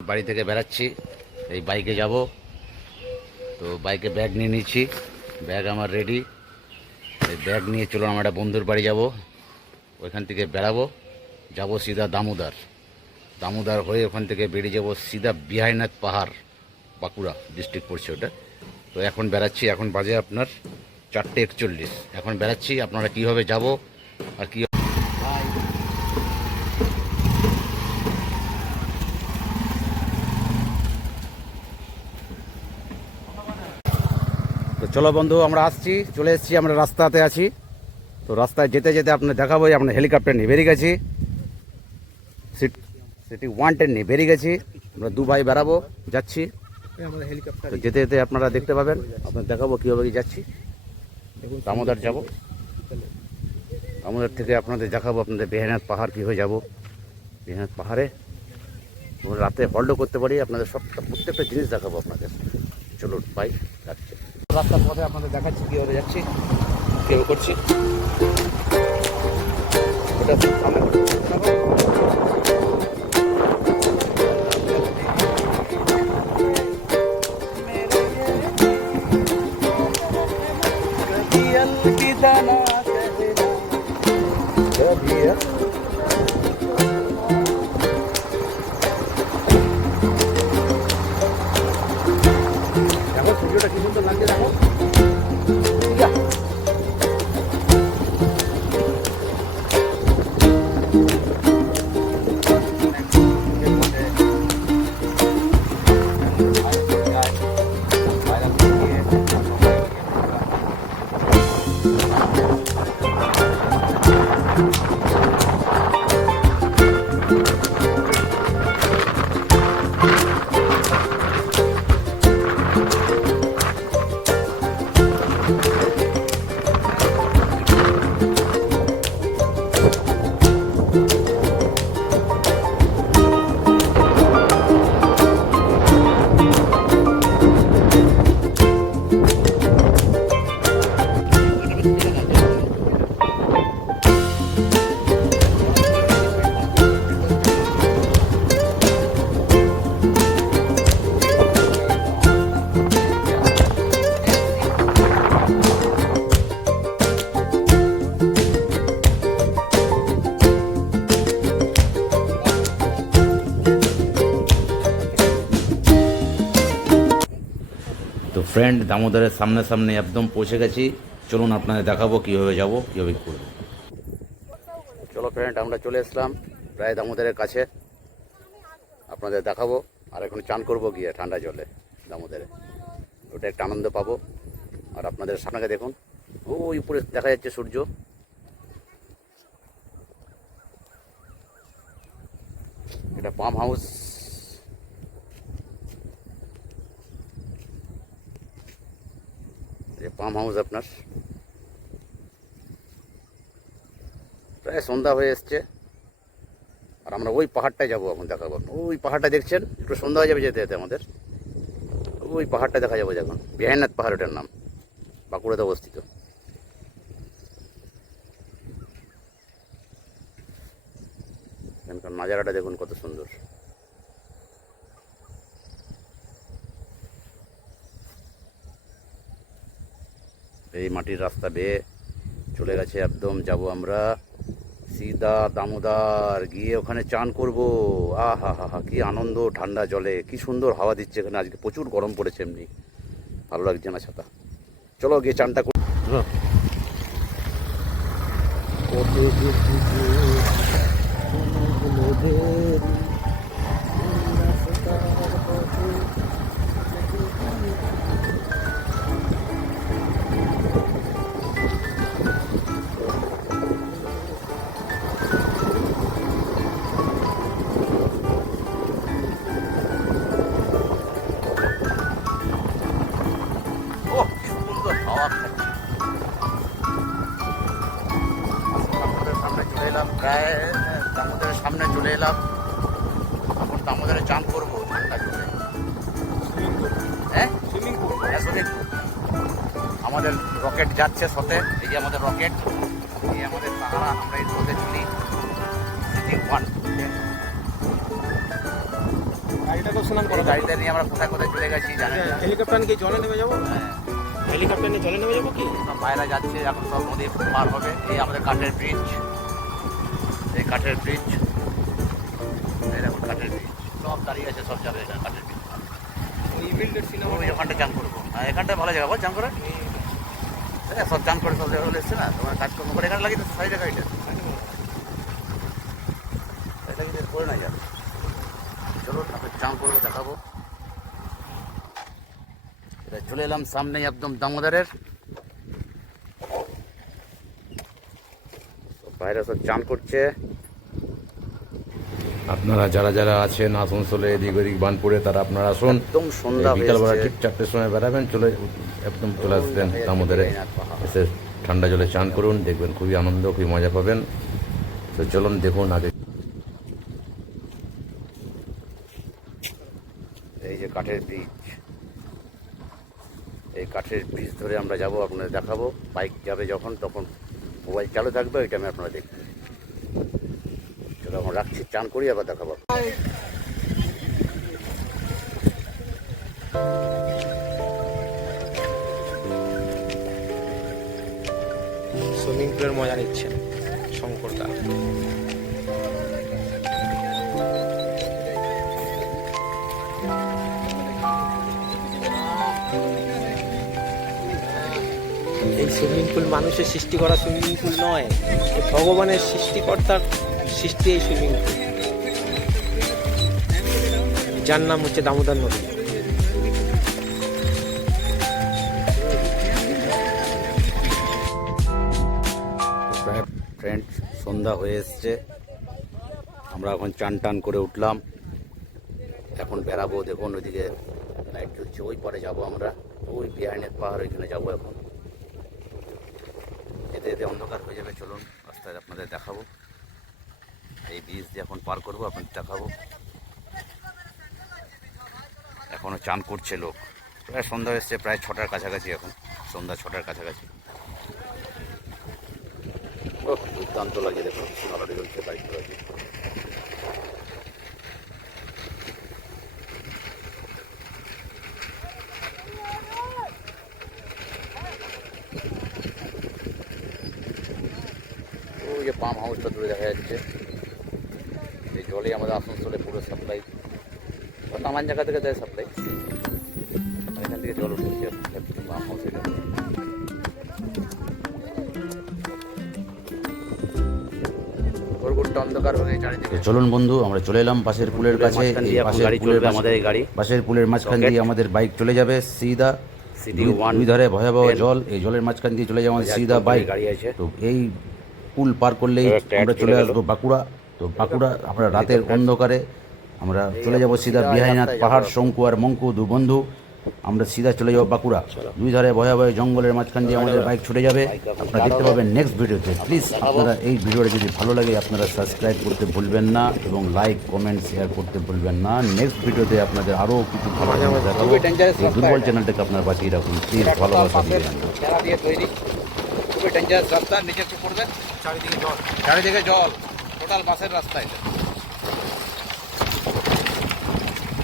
বাড়ি থেকে বেরাচ্ছি, এই বাইকে যাব। তো বাইকে ব্যাগ নিয়ে নিচ্ছি, ব্যাগ আমার রেডি। এই ব্যাগ নিয়ে চলুন আমরা একটা বন্ধুর বাড়ি যাব। ওইখান থেকে বেরাবো, যাব সিধা দামোদর। দামোদর হয়ে ওখান থেকে বেরিয়ে যাব সিধা বিহাইনাথ পাহাড়, বাঁকুড়া ডিস্ট্রিক্ট পড়ছে ওটা। তো এখন বেরাচ্ছি, এখন বাজে আপনার 4:41। এখন বেরাচ্ছি, আপনারা কীভাবে যাব আর কী। তো চলো বন্ধু, আমরা আসছি, চলে এসেছি, আমরা রাস্তাতে আছি। তো রাস্তায় যেতে যেতে আপনার দেখাবো, আমরা হেলিকপ্টার নিয়ে বেরিয়ে গেছি, সিটি 110 নিয়ে বেরিয়ে গেছি। আমরা দুবাই বেরাবো, যাচ্ছি। তো যেতে যেতে আপনারা দেখতে পাবেন, আপনার দেখাবো কীভাবে কি যাচ্ছি। দামোদর যাব, দামোদর থেকে আপনাদের দেখাবো আপনাদের বিহাইনাথ পাহাড় কীভাবে যাব। বিহাইনাথ পাহাড়ে রাতে হল্ডও করতে পারি, আপনাদের সব প্রত্যেকটা জিনিস দেখাবো আপনাদের। চলুন বাই, যাচ্ছে। রাস্তার পথে আপনাদের দেখাচ্ছি কীভাবে যাচ্ছি, কীভাবে করছি। ওটা সামনে দেখো সূর্যটা কি সুন্দর লাগছে, দেখো। তো ফ্রেন্ড, দামোদরের সামনে সামনে একদম পৌঁছে গেছি। চলুন আপনাদের দেখাবো কীভাবে যাব, কীভাবে করবো। চলো ফ্রেন্ড, আমরা চলে আসলাম প্রায় দামোদরের কাছে, আপনাদের দেখাবো। আর এখন চান করবো গিয়ে ঠান্ডা জলে দামোদরে, ওটা একটা আনন্দ পাবো। আর আপনাদের সামনে দেখুন, ওই উপরে দেখা যাচ্ছে সূর্য। এটা পাম হাউস, পাম হাউস আপনার। প্রায় সন্ধ্যা হয়ে এসছে, আর আমরা ওই পাহাড়টায় যাবো, এখন দেখাবো। ওই পাহাড়টা দেখছেন, একটু সন্ধ্যা হয়ে যাবে যেতে যেতে আমাদের। ওই পাহাড়টা দেখা যাবে, দেখুন বিহাইনাথ পাহাড়, ওটার নাম, বাঁকুড়াতে অবস্থিত। এখানকার নাজারাটা দেখুন কত সুন্দর। এই মাটির রাস্তা বেয়ে চলে গেছে, একদম যাব আমরা সিধা দামোদর, গিয়ে ওখানে চান করব। আহা হা হা, কি আনন্দ! ঠান্ডা জলে কি সুন্দর হাওয়া দিচ্ছে এখানে। আজকে প্রচুর গরম পড়েছে, এমনি ভালো লাগছে না ছাতা। চলো গিয়ে চানটা করি। প্রায় দামোদরের সামনে চলে এলাম, এখন দামোদরে চান করবো ঠান্ডা জলে। হ্যাঁ, সুইমিং পুল। আমাদের রকেট যাচ্ছে সাথে, এই যে আমাদের রকেট, এই আমাদের পাহাড়া, আমরা এই রোদে চলি। সিটি 1 গাড়িটা তো সুনাম করা। গাড়িটা নিয়ে আমরা কোথায় কোথায় চলে গেছি জানেন না। হেলিকপ্টার নিয়ে জলে নেমে যাবো, হ্যাঁ, হেলিকপ্টার নিয়ে জলে নেমে যাবো কি? সব বাইরে যাচ্ছে এখন, সব নদী পার হবে। এই আমাদের কাঠের ব্রিজ, এই কাঠের ব্রিজ, এই দেখুন কাঠের ব্রিজ, সব দাঁড়িয়ে আছে, সব যাবে এখানে কাঠের ব্রিজ। ওই বিল্ডের সিনেমা ওই ওখানটা চান করবো, হ্যাঁ এখানটা ভালো জায়গা বল চান করে। হ্যাঁ সব চান করে সব জায়গা এসছে না, তোমার কাজকর্ম করে এখানে লাগিয়ে তো সাইডে গাড়িটা এটা কিন্তু করে না যাবে। চলো তারপরে চান করবো, দেখাবো। এটা চলে এলাম সামনেই একদম দামোদরের, বাইরে সব চান করছে। আপনারা যারা যারা আছেন আসানসোলে এদিক ওদিক বানপুরে, তারা আপনারা আসুন। একদম সন্ধ্যা হয়ে বিকালবেলা এসছে। ঠিক 4টের সময় বেরাবেন, একদম চলে আসবেন দামোদরে, এসে ঠান্ডা জলে চান করুন, দেখবেন খুবই আনন্দ, খুবই মজা পাবেন। তো চলুন দেখুন আগে। এই যে কাঠের ব্রিজ, এই কাঠের ব্রিজ ধরে আমরা যাব, আপনাদের দেখাবো। বাইক যাবে যখন তখন মোবাইল চালু থাকবে, ওই টাইমে আপনারা দেখবেন। চলো এখন রাখছি, চান করি আবার দেখাবো। সুইমিং পুলের মজা নিচ্ছেন শঙ্করদা। এই সুইমিং পুল মানুষের সৃষ্টি করা সুইমিং পুল নয়, এ ভগবানের সৃষ্টিকর্তার সৃষ্টি এই সুইমিং পুল, যার নাম হচ্ছে দামোদর নদী। প্রায় ফ্রেন্ডস সন্ধ্যা হয়ে এসছে, আমরা এখন চান টান করে উঠলাম, এখন বেরাবো। দেখুন ওইদিকে লাইট জ্বলছে, ওই পরে যাব আমরা, ওই বিহাইনের পাহাড় ওইখানে যাবো। এখন যেতে যেতে অন্ধকার হয়ে যাবে, চলুন রাস্তায় আপনাদের দেখাবো। এই ব্রিজ দিয়ে এখন পার করবো, আপনাদের দেখাবো। এখনও চান করছে লোক, প্রায় সন্ধ্যা এসছে, প্রায় 6টার কাছাকাছি, এখন সন্ধ্যা 6টার কাছাকাছি। ও দুর্দান্ত লাগে, দেখুন আলোটা জ্বলছে, বাইক চলছে। ওই যে পাম্প হাউসটা দূরে দেখা যাচ্ছে, এই জলে আমাদের আসানসোলে পুরো সাপ্লাই, নানান জায়গা থেকে দেয় সাপ্লাই, এখান থেকে জল উঠেছে পাম্প হাউসের জন্য। অন্ধকার হয়ে চারিদিকে। চলুন বন্ধু, আমরা চলে এলাম পাশের পুলের কাছে। এই পাশের পুলের আমাদের এই গাড়ি, পাশের পুলের মাঝখান দিয়ে আমাদের বাইক চলে যাবে সিধা। দুই ধারে ভয়াবহ জল, এই জলের মাঝখান দিয়ে চলে যাবে আমাদের সিধা বাইক গাড়ি আছে। তো এই পুল পার করলেই আমরা চলে আসবো বাঁকুড়া। তো বাঁকুড়া আমরা রাতের অন্ধকারে আমরা চলে যাব সিধা বিহাইনাথ পাহাড়, শঙ্কু আর মঙ্কু দু বন্ধু, আমরা সিধা চলে যাবো বাঁকুড়া। দুই ধারে ভয়াবহ জঙ্গলের মাঝখান দিয়ে আমাদের বাইক ছুটে যাবে। আপনারা দেখতে পাবেন নেক্সট ভিডিওতে। প্লিজ আপনারা এই ভিডিওটা যদি ভালো লাগে আপনারা সাবস্ক্রাইব করতে ভুলবেন না এবং লাইক কমেন্ট শেয়ার করতে ভুলবেন না। নেক্সট ভিডিওতে আপনাদের আরও কিছু ভালো দেখাবো। এই দুর্বল চ্যানেলটাকে আপনারা বাঁচিয়ে রাখুন প্লিজ, ভালোবাসা দিবেন। খুবই ডেঞ্জারাস রাস্তা, নিচে একটু পড়বেন, চারিদিকে জল, টোটাল বাসের রাস্তা এটা,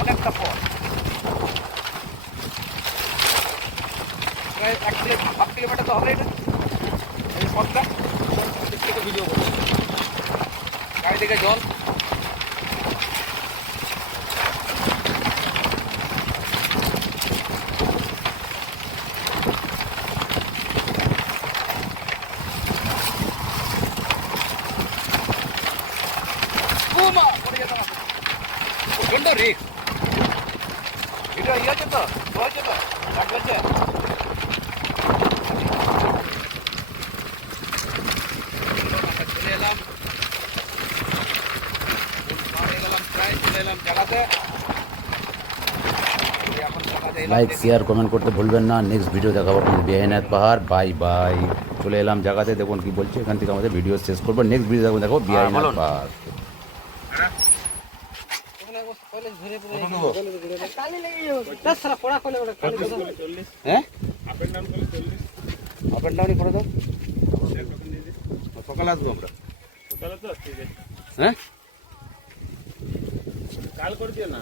অনেকটা পথ, প্রায় 1.5 কিলোমিটার তো হবে এটা, এই পথটা থেকে ভিডিও করছে, চারিদিকে জল। প্রচন্ড রিস্ক, এটা ইয়ে আছে তো, হয়েছে তো, লাগছে। চলে এলাম, প্রায় চলে এলাম জায়গাতে। লাইক শেয়ার কমেন্ট করতে ভুলবেন না। নেক্সট ভিডিও দেখাবো আপনাদের বিহাইনাথ পাহাড়। Bye bye. চলে এলাম জায়গাতে, দেখুন কি বলছে, এখান থেকে আমাদের ভিডিও শেষ করবো। নেক্সট ভিডিও দেখো বিহাইনাথ পাহাড়। হ্যাঁ আপ এন্ড ডাউনই করে দাও, সকালে আসবো আমরা। সকালে তো ঠিক আছে, হ্যাঁ কাল করে দিও না।